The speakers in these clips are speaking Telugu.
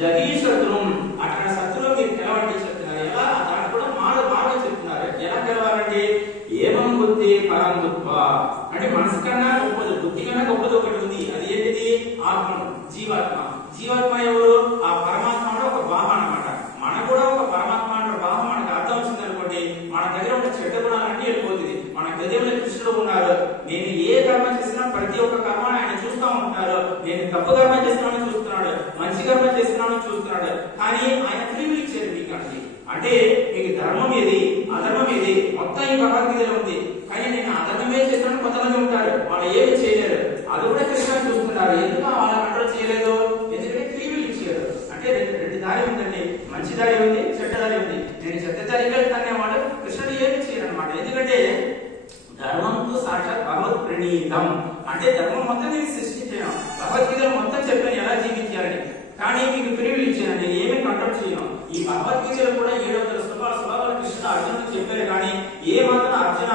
జగీషత్వం అక్కడ శత్రువు మీరు గెలవండి చెప్తున్నారు. ఎలా దాన్ని కూడా మారు చెప్తున్నారు. ఎలా గెలవాలండి? బుద్ధి పరంబుత్వ అంటే మనసు కన్నా గొప్పది, బుద్ధి కన్నా గొప్పది ఒకటి ఉంది. అది ఏంటిది? ఆత్మ, జీవాత్మ. జీవాత్మ ఎవరు? ఆ పరమాత్మ ఒక భావం అన్నమాట. మన కూడా ఒక పరమాత్మ అనే భావం మనకు అర్థం వచ్చింది అనుకోండి, మన దగ్గర ఉన్న చెడ్డ గుణాలన్నీ వెళ్ళిపోతుంది. మన హృదయంలో కృష్ణుడు ఉన్నారు. నేను ఏ కర్మ చేసినా ప్రతి ఒక్క కర్మ ఆయన చూస్తూ ఉంటున్నారు. నేను తప్పు కర్మ చేస్తున్నాను చూస్తున్నాడు, మంచి కర్మ చేస్తున్నాను చూస్తున్నాడు. కానీ ఆయన ఫ్రీ విల్ ఇచ్చారు మీకు. అంటే మీకు ధర్మం ఏది అధర్మం ఏది మొత్తం ఈ భగవద్గీతలో ఉంది. కానీ నేను అధర్మమే చేస్తున్నాను కొంతమంది ఉంటారు, వాళ్ళు ఏమి చేయలేరు. అది కూడా కృష్ణ చూస్తున్నారు. ఎందుకు వాళ్ళ కంట్రోల్ చేయలేదు? ఎందుకంటే ఫ్రీ విల్ ఇచ్చారు. అంటే రెండు దారి ఉందండి, మంచి దారి ఉంది, చెడ్డ దారి ఉంది. నేను చెడ్డ దారికి వెళ్తానే వాడు కృష్ణుడు ఏమి చేయరు అనమాట. ఎందుకంటే ధర్మంతో సాక్షాత్ భగవత్ ప్రణీతం అంటే ధర్మం మొత్తం నేను సృష్టించాను, భగవద్గీతలో మొత్తం చెప్పాను ఎలా జీవించాలని. కానీ మీకు ఫ్రీ విల్ ఇచ్చాను, నేను ఏమీ కంట్రోల్ చేయను. ఈ భగవద్గీతలో కూడా 700 శ్లోకాలు కృష్ణుడు అర్జునుడు చెప్పారు. కానీ ఏ మాత్రం అర్జున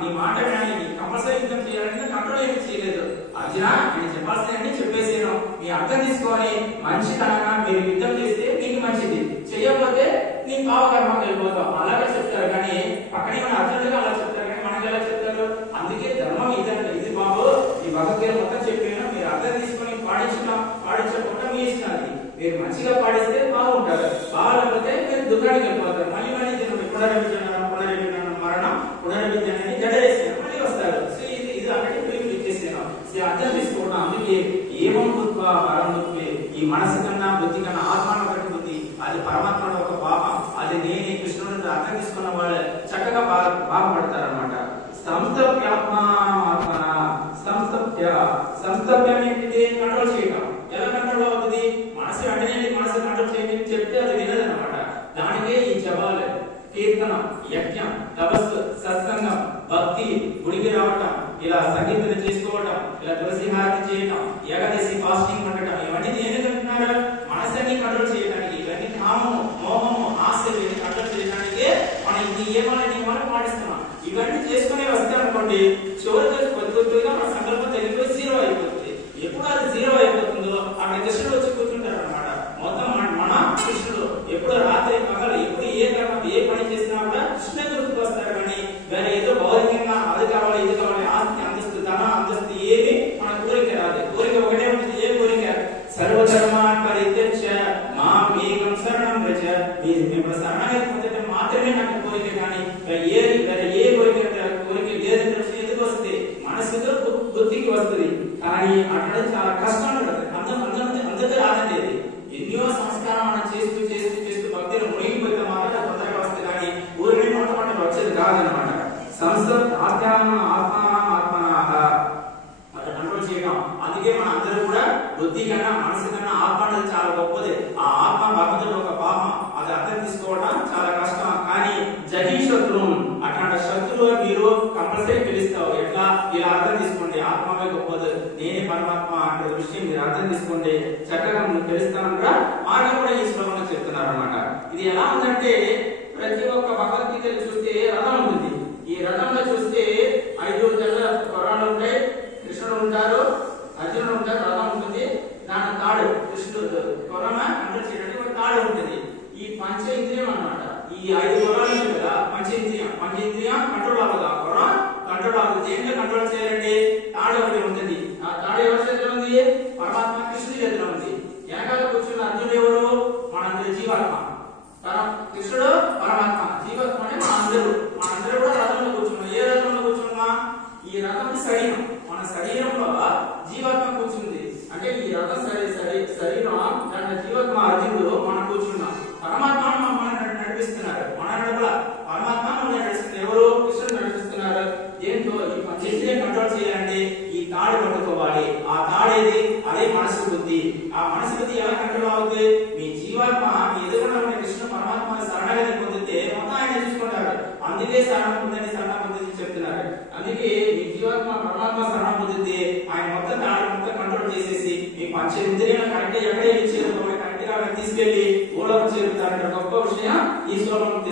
నీ మాట వినాలి, కంపల్సరీ యుద్ధం చేయాలని కంట్రోల్ ఏమి చేయలేదు. అర్జున నేను చెప్పాల్సిందంటే చెప్పేసాను, మీ అర్థం తీసుకొని మంచితనంగా మీరు యుద్ధం చేస్తే మీకు మంచిది, చేయకపోతే నీ పాపకర్మకు వెళ్ళిపోతాం అలాగే చెప్తారు. కానీ పక్కనే మన అర్జునుడిగా అలా చెప్తారు, కానీ మనకి ఎలా చెప్తారు? అందుకే ధర్మం ఇదంటే ఇది బాబు, ఈ భగవద్గీత మొత్తం చెప్పాను, మీరు అర్థం తీసుకొని పాడించకుండా మీ ఇష్టం. మీరు మంచిగా పాడిస్తే బాగుంటారు, బాగాలేకపోతే మీరు దుఃఖానికి వెళ్ళిపోతారు. మళ్ళీ జన్మ పునరభిజనం మరణం పునరభిజనాన్ని జడేసాను మళ్ళీ వస్తారు. సో ఇది అక్కడికి ప్రీతి ఇచ్చేసాను. అర్థం తీసుకుంటున్నాం. అందుకే ఏమం బుద్ధ పరమబుద్ధి, ఈ మనసు కన్నా బుద్ధి కన్నా ఆత్మ ఒకటి బుద్ధి, అది పరమాత్మలో ఒక భావం. అది నేను కృష్ణుడు అర్థం తీసుకున్న వాళ్ళు చక్కగా బాగుపడతారు అనమాట. సంస్థప్యం ఏంటిది? కంట్రోల్ చేయడం. ఎలా కంట్రోల్ అవుతుంది? మనసు వెంటనే మనసు కంట్రోల్ చేయని చెప్తే అది వినదు అనమాట. దానికే ఈ జపాలు, కీర్తన, యజ్ఞం, తపస్సు, సత్సంగం, భక్తి, గుడికి రావటం, ఇలా సంగీతం చేసుకోవటం, ఇలా తులసి హారతి చేయటం, ఏకాదశి ఫాస్టింగ్ ఉండటం, ఇవన్నీ దేనికి అంటున్నారు? మనసుని కంట్రోల్ చేయడానికి. ఇవన్నీ కామము, మోహము, ఆశలు కంట్రోల్ చేయడానికే మనం ఇది ఏమైనా పాటిస్తున్నాం. ఇవన్నీ చేసుకునే వస్తే అనుకోండి, చివరికి కొద్దిగా మన సంకల్పం తెలియదు, జీరో అయిపోతుంది. ఎప్పుడు అది జీరో అయిపోతుందో అక్కడ కృష్ణుడు వచ్చి కూర్చుంటారు అనమాట. మొత్తం మన కృష్ణుడు ఎప్పుడు రాత్రి పగలు ఎప్పుడు ఏ పని చేసినా కూడా కృష్ణ గుర్తుకు వస్తారు. కానీ వేరే ఏదో భౌతికంగా అది కావాలి ఇది కావాలి ఆస్తి అంతస్తు ధన అంతస్తు ఏమి మన కోరిక రాదు. కోరిక ఒకటే ఉంటుంది. ఏ కోరిక? సర్వధర్మాన్ పరిత్యజ్య మాం ఏకం శరణం వ్రజ. ఇప్పుడు శరణాగతి పొందడం మాత్రమే నాకు కోరిక. కానీ వేరే ఏ కోరిక లేదు. ఎందుకు వస్తుంది? మనసుతో బుద్ధికి వస్తుంది. కానీ అక్కడ చాలా కష్టం ఉంటుంది. అందరికీ రాదండి. అది ఎన్నో సంస్కారం మనం చేస్తూ భక్తిని మునిగిపోతే మాత్రం తొందరగా వస్తుంది. కానీ ఊరిని మొట్టమొదటి వచ్చేది కాదనమాట. సంస్థ కంట్రోల్ చేయడం. అందుకే మన అందరూ కూడా బుద్ధి కన్నా మనసు కన్నా ఆత్మ అనేది చాలా గొప్పది. ఆ ఆత్మ భగవంతుడు ఒక పాపం, అది అర్థం తీసుకోవడం చాలా కష్టం. కానీ జహీ శత్రువు అట్లాంటి శత్రువు మీరు కంపల్సరీ పిలుస్తావు. ఎట్లా? ఇలా అర్థం తీసుకోండి, ఆత్మమే గొప్పది, నేనే పరమాత్మ అనే విషయం మీరు అర్థం తీసుకోండి, చక్కగా మీరు తెలుస్తానంటారా మార్గం కూడా ఈ శ్లోకంలో చెప్తున్నారు అనమాట. ఇది ఎలా ఉందంటే ప్రతి ఒక్క భగవద్గీతలు చూస్తే రథం ఉంటుంది. ఈ రథంలో చూస్తే 5 తెల్ల కొరాలు ఉంటాయి, కృష్ణుడు ఉంటారు, అర్జునుడు ఉంటారు, రథం ఉంటుంది, దాని తాడు కృష్ణుడు కొరమ కంట్రోల్ చేయడానికి ఒక తాడు ఉంటుంది. ఈ పంచేంద్రియం అన్నమాట. ఈ 5 కొరాలు ఉంది కదా, పంచేంద్రియం కంట్రోల్ అవ్వదు. ఆ కొర కంట్రోల్ అవ్వదు. దేంట్లో కంట్రోల్ చేయాలండి? తాడు ఒకటి ఉంటుంది. ఆ తాడు ఎవరి చేతిలో ఉంది? పరమాత్మ కృష్ణుడి చేతిలో ఉంది. వెనకాల కూర్చున్న అర్జునుడు ఎవరు? మనందరి జీవాత్మ. కృష్ణుడు పరమాత్మ, జీవాత్మ మనందరూ కూడా రథంలో కూర్చున్నాం. ఏ రథంలో కూర్చున్నా? ఈ రథం శరీరం. మన శరీరంలో జీవాత్మ కూర్చుంది. అంటే ఈ రథం శరీరం దాని జీవాత్మ అర్జునుడు మనం కూర్చున్నాం. పరమాత్మ మనల్ని నడిపిస్తున్నారు. మన నడపల పరమాత్మ మనల్ని నడిపిస్తున్నారు. ఎవరు? కృష్ణుడు నడిపిస్తున్నారు. దేంతో? ఈ పంచేంద్రియం కంట్రోల్ చేయాలంటే ఈ తాడు పట్టుకోవాలి. ఆ తాడేది? అదే మనసు బుద్ధి. ఆ మనసు బుద్ధి ఎలా కంట్రోల్ అవుతుంది? మీ జీవాత్మ మీ ఎదురుగా ఉన్న కృష్ణ పరమాత్మ శరణాగతి పొందితే మొత్తం ఆయన చూసుకుంటారు. అందుకే శరణం పొందని చెప్తున్నారు. అందుకే మీ జీవాత్మ పరమాత్మ శరణం పొందితే ఆయన మొత్తం కంట్రోల్ చేసేసి మీ పంచేంద్రియాలను కరెక్ట్ ఎక్కడే చేరుకోవాలి, కరెక్ట్ గా తీసుకెళ్లి ఓడకు చేరుతారంటే గొప్ప విషయం ఈ శ్లోకం